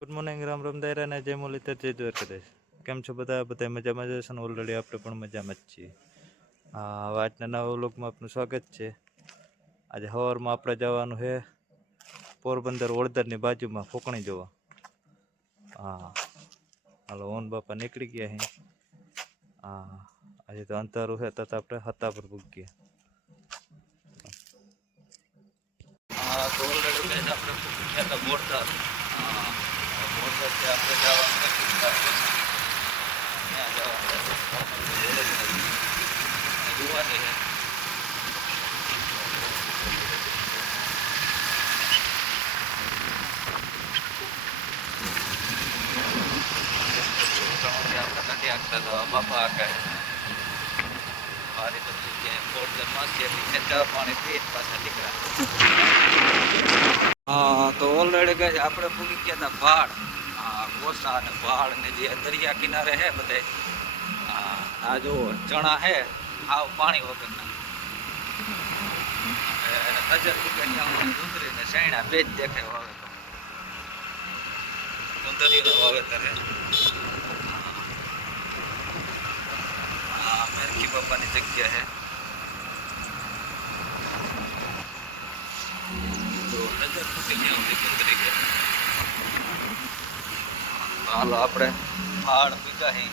Good morning, Ram Ram દાયરા ને જય મુરલીધર, જય દ્વારકાધીશ. કેમ છો બધા મજામાં જશે ને? ઓલરેડી આપણે પણ મજામાં જ છીએ. હવે આજના નવા વ્લોગમાં આપનું સ્વાગત છે. આજે સવારમાં આપણે જવાનું છે પોરબંદર વડોદરની બાજુમાં ફોકણી જોવા. હા, હાલો ઓન બાપા નીકળી ગયા છે. હા, આજે તો અંધારું છે તથા આપણે હતા પર પૂગીએ. હા, તો ઓલરેડી આપણે પૂગી ગયા હતા બોરદાર. આપણે જવાનું જોવાની છે. બાપા આખા મારી તો બોર્ડરમાં ચા પાણી પીએ પાછા નીકળ્યા. હા, તો ઓલરેડી ગઈ આપણે પૂગી ગયા હતા ભાડ. ગોસા અને ભાડ ને જે દરિયા કિનારે હે બધે. આ જો ચણા હે આવ પાણી વગરના. નજર ટીકડી ડુંગળી ને શેણા બે જ દેખે વાવેતર. ડુંગળીનું વાવેતર હે. મેરકી બાપાની જગ્યા હે. તો નજર ફૂટી ડુંગળી કે હાલો આપણે ભાડ પીગા હી.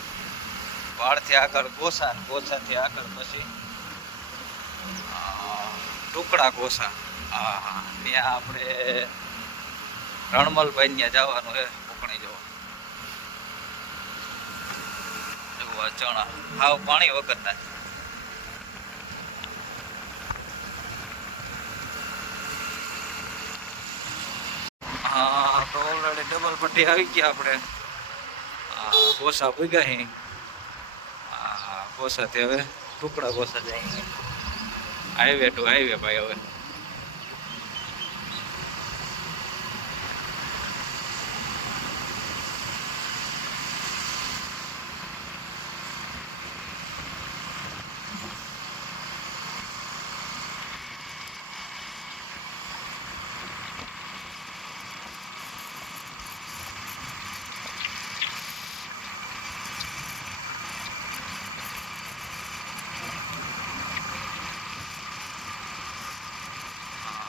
ભાડથી આગળ ગોસા, ગોસાથી આગળ પછી ટુકડા ગોસા. હા, ત્યાં આપણે રણમલભાઈ ત્યાં જવાનું છે ફોકણી જોવા. જોવા ચણા હાવ પાણી વગરના. હા, તો ઓલરેડી ડબલ પટ્ટી આવી ગયા આપણે. ગોસા પૂગ્યા હી. ગોસાથી હવે ટુકડા ગોસા જાય. હાઈવે ટુ હાઈવે ભાઈ. હવે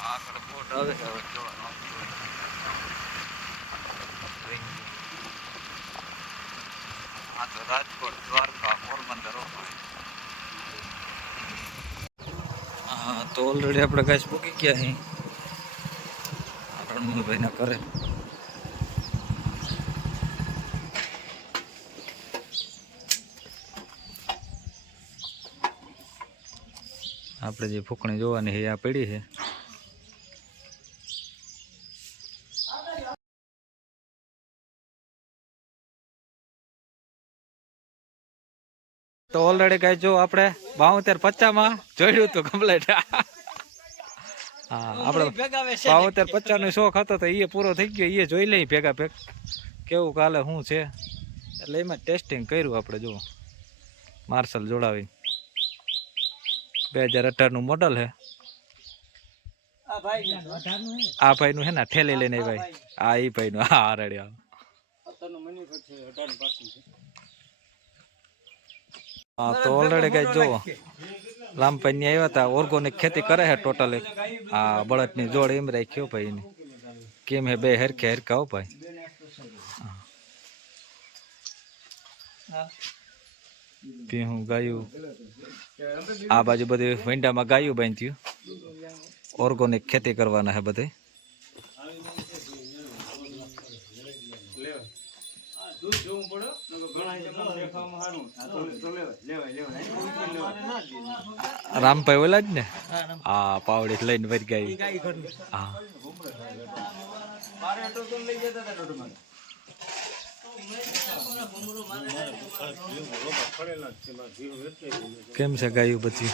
આગળ બોટ આવે હવે જોવાનું. હા, તો રાજકોટ, દ્વારકા, પોરબંદર. હા, તો ઓલરેડી આપણે ગાય પૂકી ગયા અહીં રણમલભાઈ ના કરે. આપણે જે ફૂકણી જોવાની છે આ પડી છે. તો ઓલરેડી કઈ જો આપણે 72-50 જોયું હતું કમ્પ્લેટ. હા, આપણે 72-50 નો શોખ હતો તો એ પૂરો થઈ ગયો. એ જોઈ લઈ ભેગા ભેગ કેવું કાલે શું છે. એટલે એમાં ટેસ્ટિંગ કર્યું આપણે. જુઓ માર્શલ જોડાવી 2018 નું મોડલ છે. આ ભાઈ નું હે ને ઠેલી લઈને ભાઈ. આ એ ભાઈ નું. હા, રેડી. હા, તો ઓલરેડી કઈ જો લાંબભાઈ આવ્યા હતા. ઓર્ગોનિક ખેતી કરે છે ટોટલી. આ બળદની જોડ એમ રાખ્યો ભાઈ ને. કેમ હે બે હરખે હરખા હો ભાઈ. ભીહું ગાયું આ બાજુ બધી વિંડામાં ગાયું બાંધ્યું. ઓર્ગોનિક ખેતી કરવાના છે બધે. રામભાઈ ઓલા જ ને. હા, પાવડી લઈને વરી ગઈ. હા, કેમ છે ગાયું પછી?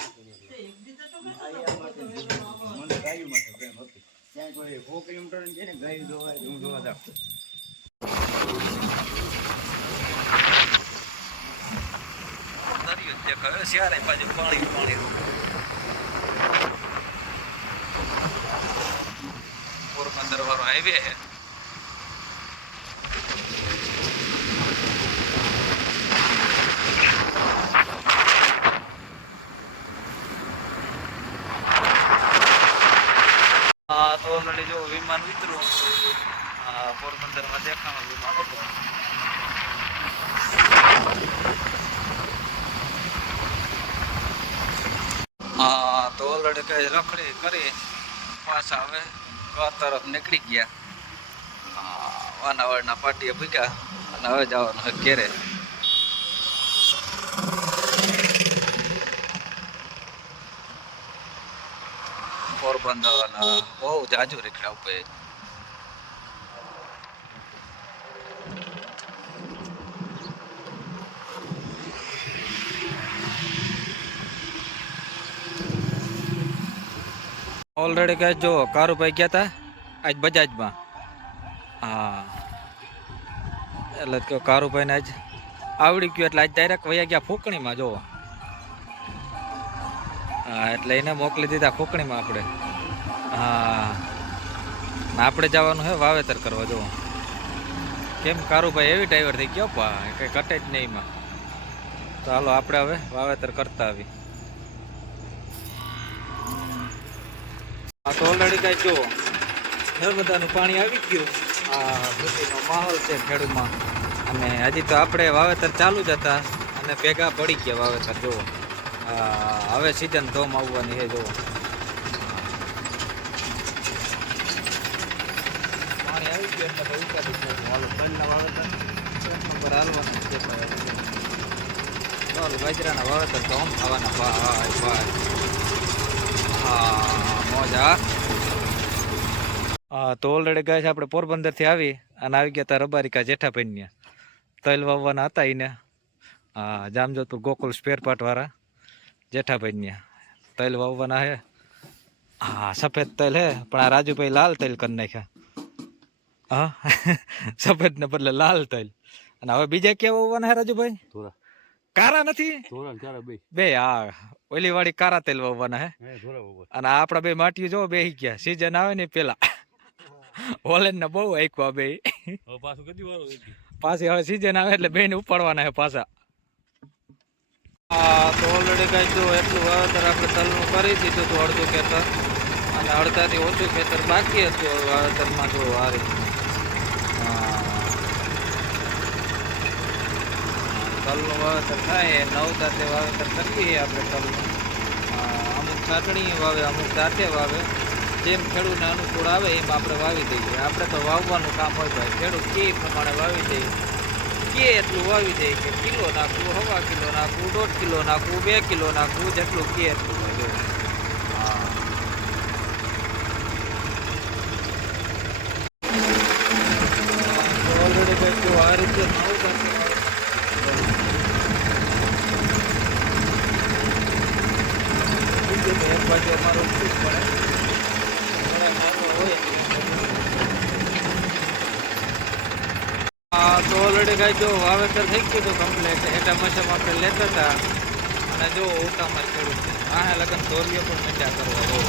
પોરબંદર વાળો હાઈવે છે. અંદરમાં દેખાવાનું. હા તો ઓલરેડી કઈ રખડી કરી પાછા હવે ઘર તરફ નીકળી ગયા. વાનાવળના પાટીએ ભૂગ્યા અને હવે જવાનું હોય ઘેરે. પોરબંદર બહુ જાજુ રીક્ષા ઉપર ઓલરેડી કઈ જો કારુભાઈ ગયા હતા આજ બજાજમાં. હા એટલે કે કારુભાઈને આજ આવડી ગયું એટલે આજ ડાયરેક્ટ વયા ગયા ફૂકણીમાં જોવો. હા એટલે એને મોકલી દીધા ફૂકણીમાં આપણે. હા આપણે જવાનું છે વાવેતર કરવા જોવો. કેમ કારુભાઈ એવી ડ્રાઈવર થઈ ગયો પા કંઈ કટે જ નહીં એમાં. તો હાલો આપણે હવે વાવેતર કરતા આવી. હા તો ઓલરેડી કાંઈ જુઓ નર્મદાનું પાણી આવી ગયું. આ ખુશીનો માહોલ છે ખેડૂતમાં. અને હજી તો આપણે વાવેતર ચાલુ જ હતા અને ભેગા પડી ગયા વાવેતર જુઓ. હવે સિઝન ધોમ આવવાની છે જુઓ. પાણી આવી ગયું એટલે ભાઈ ઉતારી દીધું. હાલો તલના વાવેતર નંબર હાલવાનું છે. ચાલો બાજરાના વાવેતર તો આમ થવાના. ભાઈ ભાઈ હા મોજા. હા તો ઓલરેડી ગાય છે આપણે પોરબંદરથી આવી અને આવી ગયા હતા રબારિકા જેઠાભાઈને તલ વાવવાના હતા એને. હા જામજોધપુર ગોકુલ સ્પેર પાર્ટ વાળા જેઠાભાઈને તલ વાવવાના હે. હા સફેદ તલ હે પણ આ રાજુભાઈ લાલ તલ કરી નાખ્યા. હા સફેદ ને બદલે લાલ તલ. અને હવે બીજા કેવા વાવવાના હે રાજુભાઈ? કારા નથી બે. હા ઓલી વાળી કારા તેલ વાવવાના હે. અને આપડા બે માટીઓ જો બે ગયા સીઝન આવે ને પેલા. ઓલેન ને બહુ આઈકવા બે. પાછી હવે સીઝન આવે એટલે બે ને ઉપાડવાના હે પાછા. હા તો ઓલરેડી કઈ જો એટલું વાવેતર આપણે તલનું કરી દીધું હતું અડધું ખેતર અને અડધાથી ઓછું ખેતર બાકી હતું વાવેતરમાં. જો આ રીતે તલનું વાવેતર થાય 9 દાંતે વાવેતર કરીએ આપણે તલનું. અમુક છાટણી વાવે અમુક દાંતે વાવે. જેમ ખેડૂતને અનુકૂળ આવે એમ આપણે વાવી દઈએ. આપણે તો વાવવાનું કામ હોય ભાઈ. ખેડૂત કે પ્રમાણે વાવી દઈએ. કે એટલું વાવી દઈએ કે કિલો નાખવું, 1.5 કિલો નાખવું, 1.5 કિલો નાખવું, 2 કિલો નાખવું, જેટલું કે એટલું હોય. ઓલરેડી ભાઈ જો આ રીતે એક બાજુ અમારું ખૂબ પડે હોય. હા તો ઓલરેડી કાંઈ જો વાવેતર થઈ ગયું હતું કમ્પ્લેટ. એટા મશમ આપણે લેતા હતા અને જો ઉતામાં ખેડૂત આ લગન ધોરીઓ પણ મીંડા કરવા બહુ.